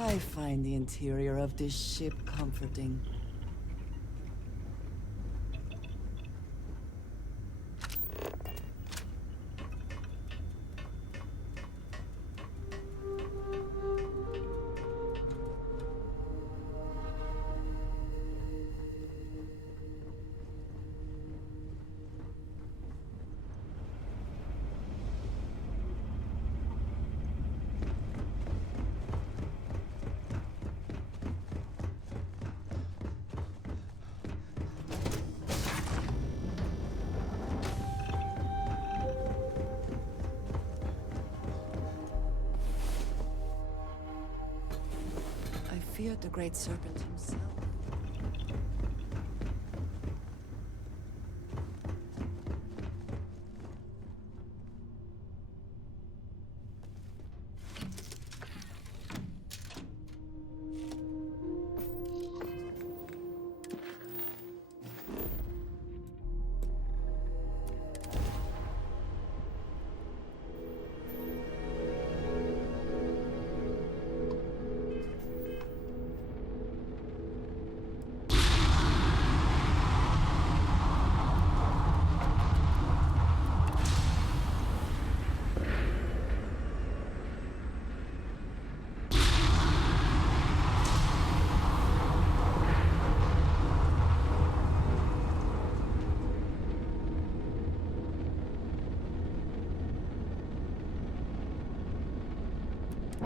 I find the interior of this ship comforting. I feared the Great Serpent himself.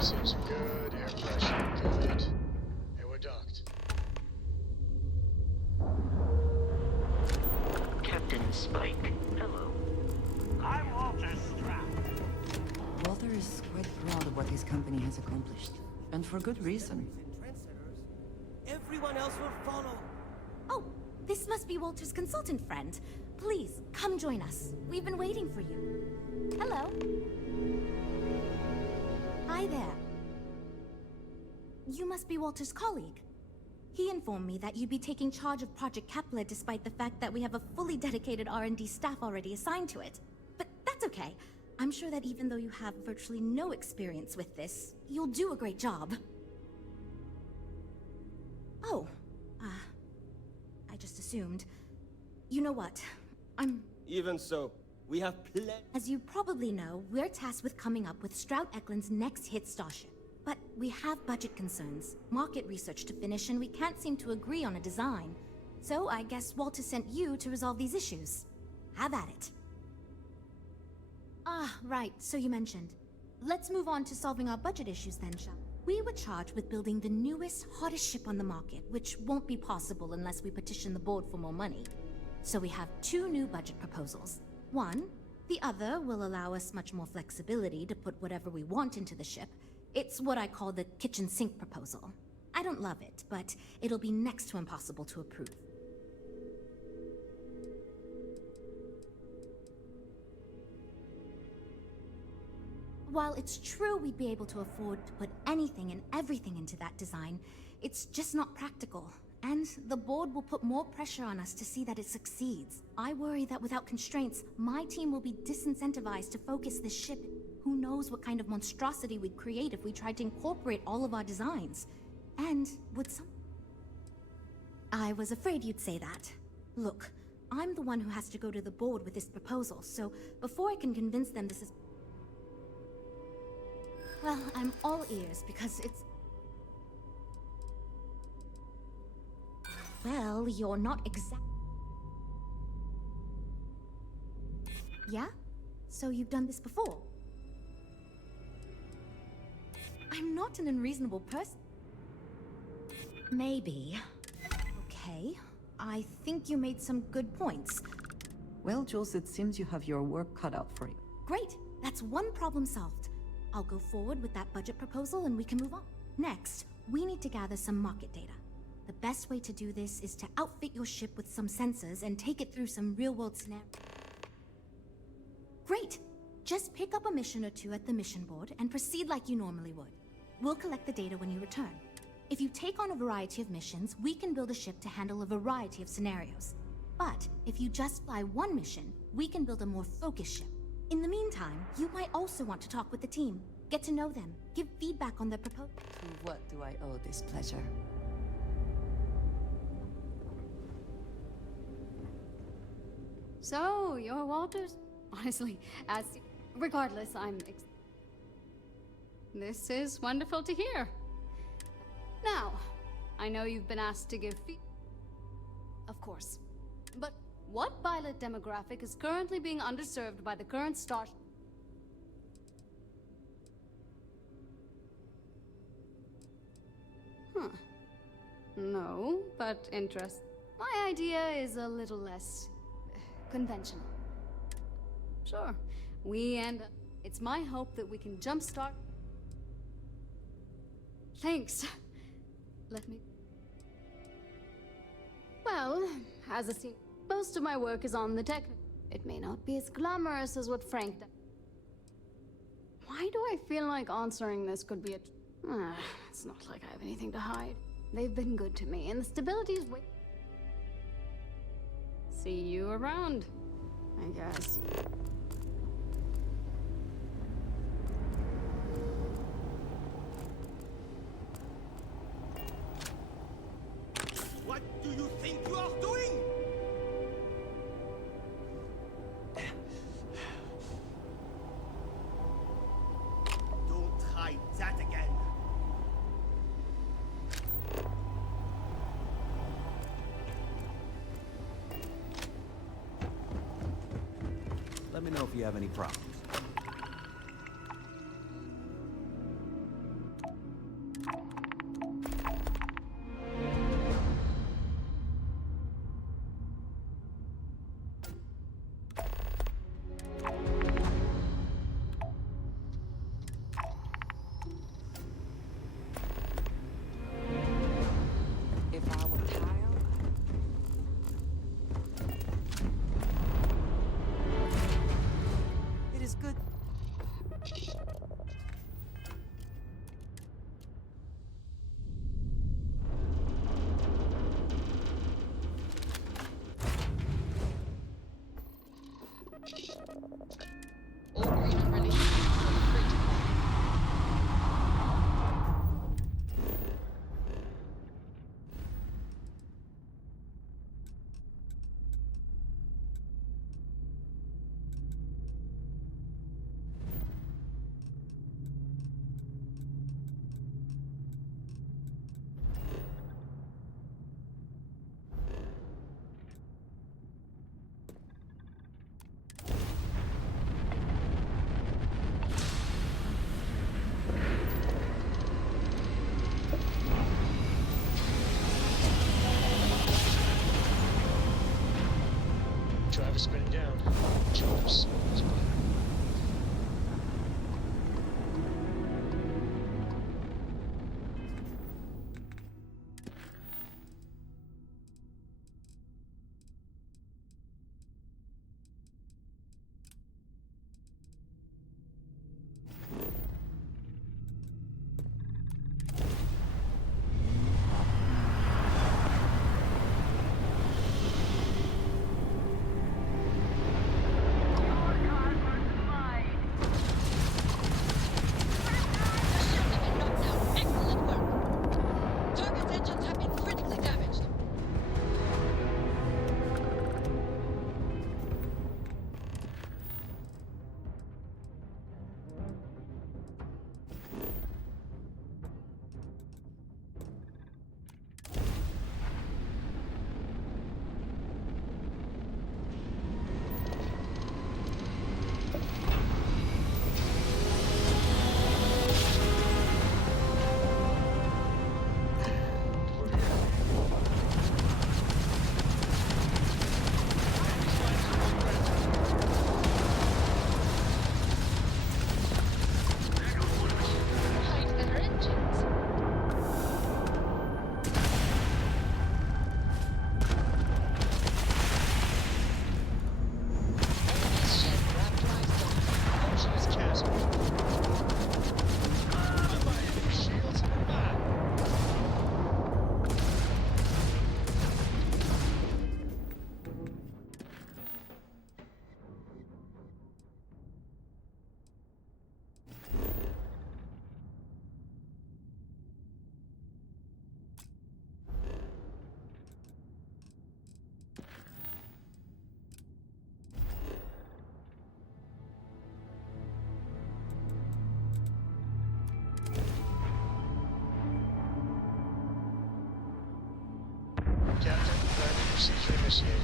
Seems good, air pressure good. Hey, we're docked. Captain Spike, hello. I'm Walter Strapp. Walter is quite proud of what his company has accomplished. And for good reason. Everyone else will follow. Oh, this must be Walter's consultant friend. Please, come join us. We've been waiting for you. Hello. Hi there. You must be Walter's colleague. He informed me that you'd be taking charge of Project Kepler despite the fact that we have a fully dedicated R&D staff already assigned to it. But that's okay. I'm sure that even though you have virtually no experience with this, you'll do a great job. Oh, I just assumed. You know what? Even so, we have As you probably know, we're tasked with coming up with Strout Eklund's next hit starship. But we have budget concerns, market research to finish, and we can't seem to agree on a design. So I guess Walter sent you to resolve these issues. Have at it. Ah, right, so you mentioned. Let's move on to solving our budget issues then, shall we? We were charged with building the newest, hottest ship on the market, which won't be possible unless we petition the board for more money. So we have two new budget proposals. One, the other will allow us much more flexibility to put whatever we want into the ship. It's what I call the kitchen sink proposal. I don't love it, but it'll be next to impossible to approve. While it's true we'd be able to afford to put anything and everything into that design, it's just not practical. And the board will put more pressure on us to see that it succeeds. I worry that without constraints, my team will be disincentivized to focus this ship. Who knows what kind of monstrosity we'd create if we tried to incorporate all of our designs. And would some... I was afraid you'd say that. Look, I'm the one who has to go to the board with this proposal, so before I can convince them this is... Well, I'm all ears because it's... Well, you're not exact... Yeah? So you've done this before? I'm not an unreasonable person. Maybe. Okay. I think you made some good points. Well, Jules, it seems you have your work cut out for you. Great. That's one problem solved. I'll go forward with that budget proposal and we can move on. Next, we need to gather some market data. The best way to do this is to outfit your ship with some sensors and take it through some real-world scenarios. Great! Just pick up a mission or two at the mission board and proceed like you normally would. We'll collect the data when you return. If you take on a variety of missions, we can build a ship to handle a variety of scenarios. But if you just fly one mission, we can build a more focused ship. In the meantime, you might also want to talk with the team. get to know them, give feedback on their proposal. To what do I owe this pleasure? So, you're Walters? Honestly, regardless, this is wonderful to hear. Now, I know you've been asked to give of course. But what pilot demographic is currently being underserved by the current star... Huh. No, but interest. My idea is a little less... conventional. Sure, it's my hope that we can jumpstart... Thanks. Let me... Well, as a scene, most of my work is on the tech. It may not be as glamorous as what Frank does. Why do I feel like answering this could be a... it's not like I have anything to hide. They've been good to me, and the stability's way... See you around, I guess. What do you think you are doing? Don't try that again. Let me know if you have any problems. If I were tired, it is good. All green unreleased. Free to fire. Driver spinning down. Chops. negotiate.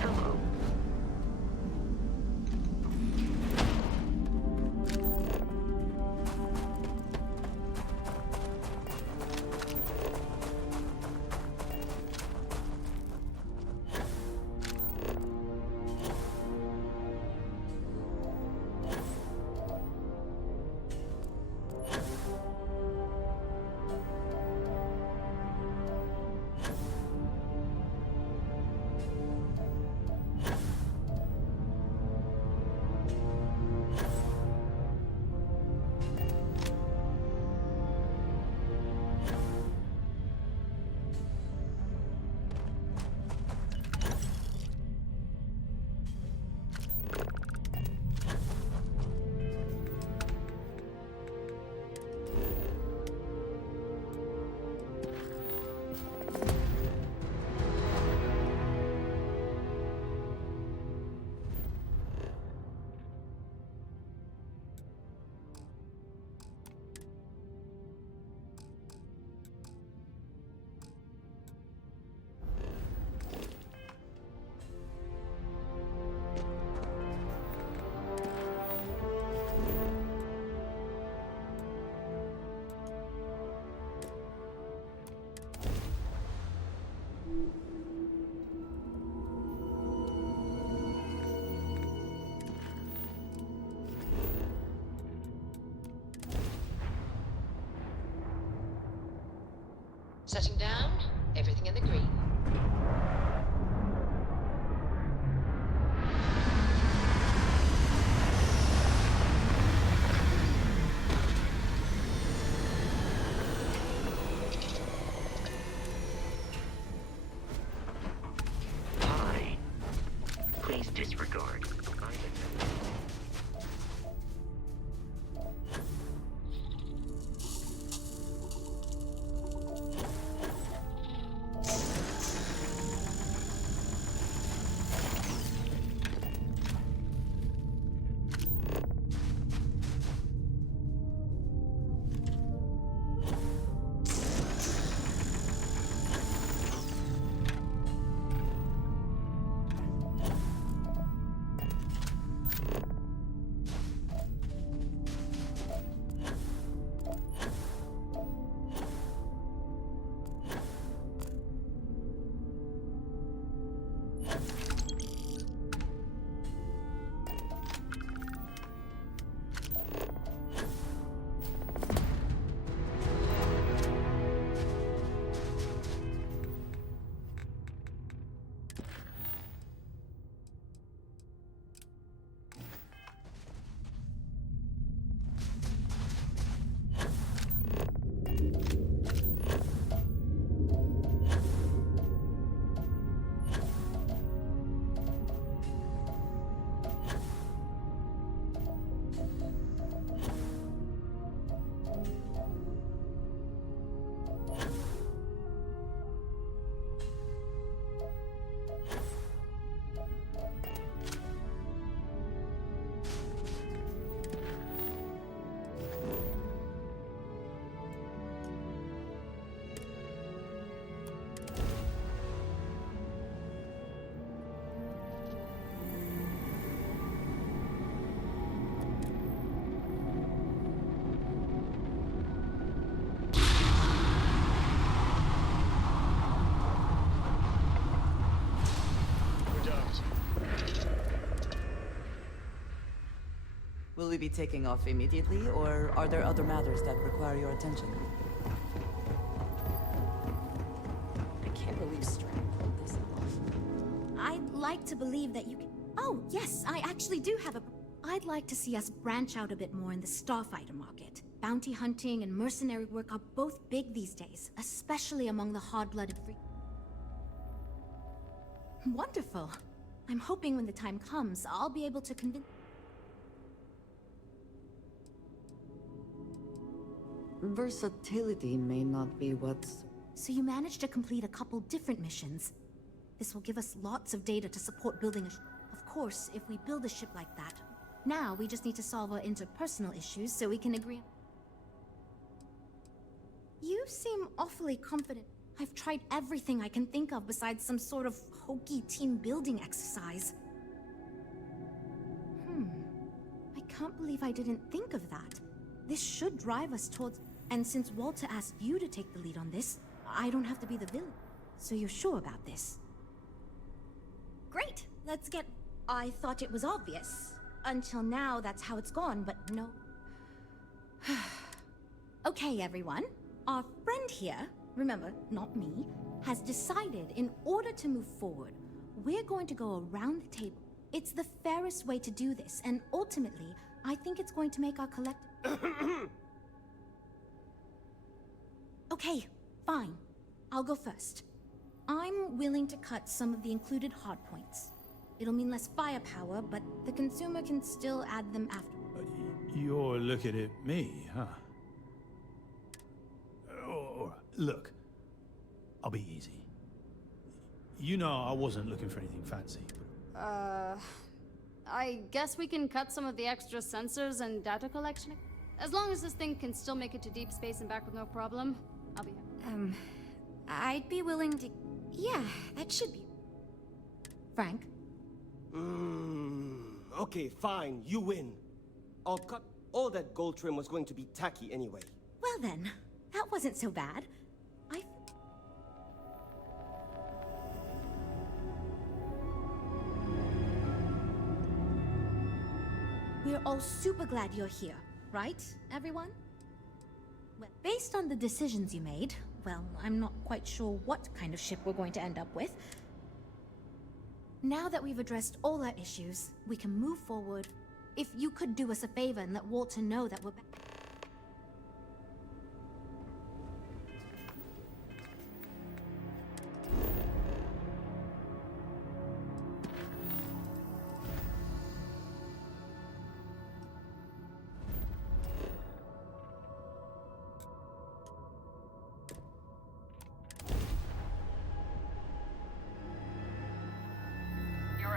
Hello. Setting down, everything in the green. Hi. Please disregard. Will we be taking off immediately, or are there other matters that require your attention? I can't believe Strand pulled this off. I'd like to believe that you can... Oh, yes, I actually do have a... I'd like to see us branch out a bit more in the starfighter market. Bounty hunting and mercenary work are both big these days, especially among the hard-blooded free... Wonderful. I'm hoping when the time comes, I'll be able to convince... Versatility may not be what's... So you managed to complete a couple different missions. This will give us lots of data to support building a Of course, if we build a ship like that, now we just need to solve our interpersonal issues so we can agree. You seem awfully confident. I've tried everything I can think of besides some sort of hokey team building exercise. I can't believe I didn't think of that. This should drive us towards... And since Walter asked you to take the lead on this, I don't have to be the villain. So you're sure about this? Great! Let's get... I thought it was obvious. Until now, that's how it's gone, but no. Okay, everyone. Our friend here, remember, not me, has decided in order to move forward, we're going to go around the table. It's the fairest way to do this, and ultimately, I think it's going to make our collective... Okay, fine. I'll go first. I'm willing to cut some of the included hardpoints. It'll mean less firepower, but the consumer can still add them after. You're looking at me, huh? Oh, look, I'll be easy. You know I wasn't looking for anything fancy. I guess we can cut some of the extra sensors and data collection. As long as this thing can still make it to deep space and back with no problem, I'll be happy. I'd be willing to... Yeah, that should be... Frank? Okay, fine, you win. I'll cut... All that gold trim was going to be tacky anyway. Well then, that wasn't so bad. We're all super glad you're here, right, everyone? Well, based on the decisions you made, well, I'm not quite sure what kind of ship we're going to end up with. Now that we've addressed all our issues, we can move forward. If you could do us a favor and let Walter know that we're back.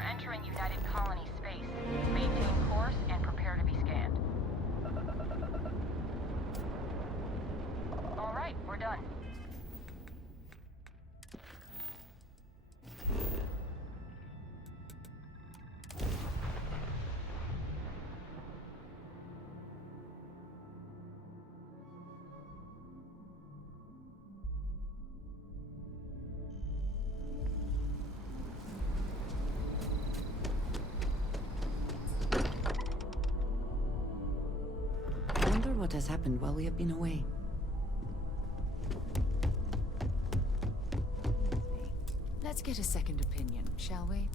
Entering United Colony space. Maintain course and prepare to be scanned. All right, we're done. What has happened while we have been away? Let's get a second opinion, shall we?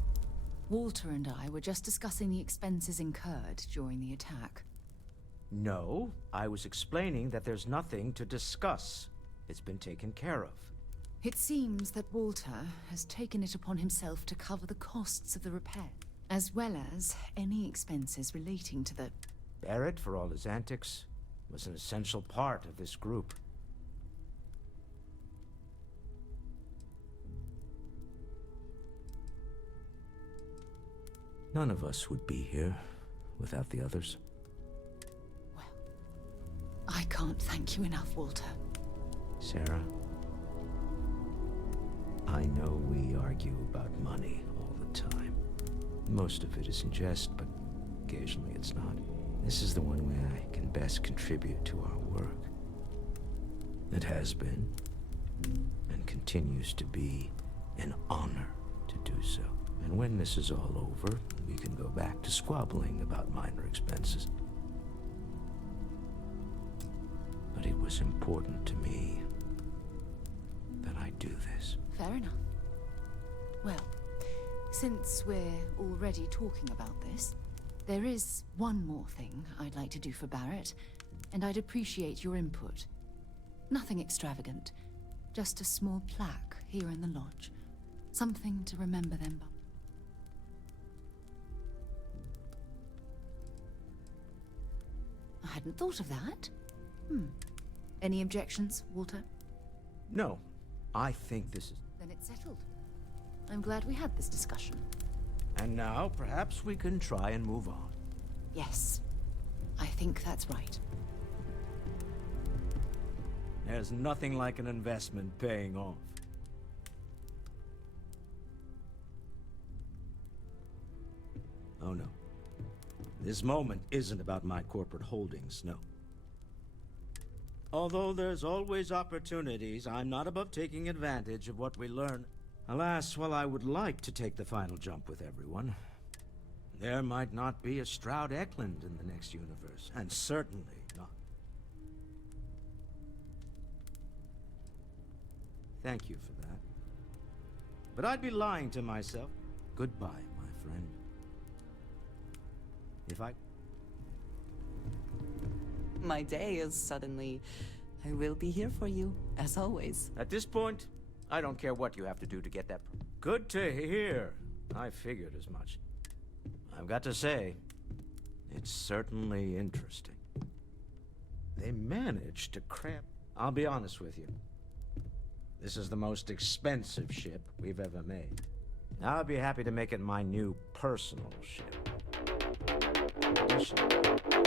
Walter and I were just discussing the expenses incurred during the attack. No, I was explaining that there's nothing to discuss. It's been taken care of. It seems that Walter has taken it upon himself to cover the costs of the repair, as well as any expenses relating to the... Barrett, for all his antics, was an essential part of this group. None of us would be here without the others. Well, I can't thank you enough, Walter. Sarah, I know we argue about money all the time. Most of it is in jest, but occasionally it's not. This is the one way I can best contribute to our work. It has been, and continues to be, an honor to do so. And when this is all over, we can go back to squabbling about minor expenses. But it was important to me that I do this. Fair enough. Well, since we're already talking about this, there is one more thing I'd like to do for Barrett, and I'd appreciate your input. Nothing extravagant, just a small plaque here in the lodge. Something to remember them by. I hadn't thought of that. Any objections, Walter? No, I think this is... Then it's settled. I'm glad we had this discussion. And now, perhaps we can try and move on. Yes, I think that's right. There's nothing like an investment paying off. Oh no. This moment isn't about my corporate holdings, no. Although there's always opportunities, I'm not above taking advantage of what we learn. Alas, while I would like to take the final jump with everyone, there might not be a Stroud Eklund in the next universe, and certainly not. Thank you for that. But I'd be lying to myself. Goodbye, my friend. If I... My day is suddenly... I will be here for you, as always. At this point, I don't care what you have to do to get that... Good to hear. I figured as much. I've got to say, it's certainly interesting. They managed to cram... I'll be honest with you. This is the most expensive ship we've ever made. I'll be happy to make it my new personal ship. Additionally,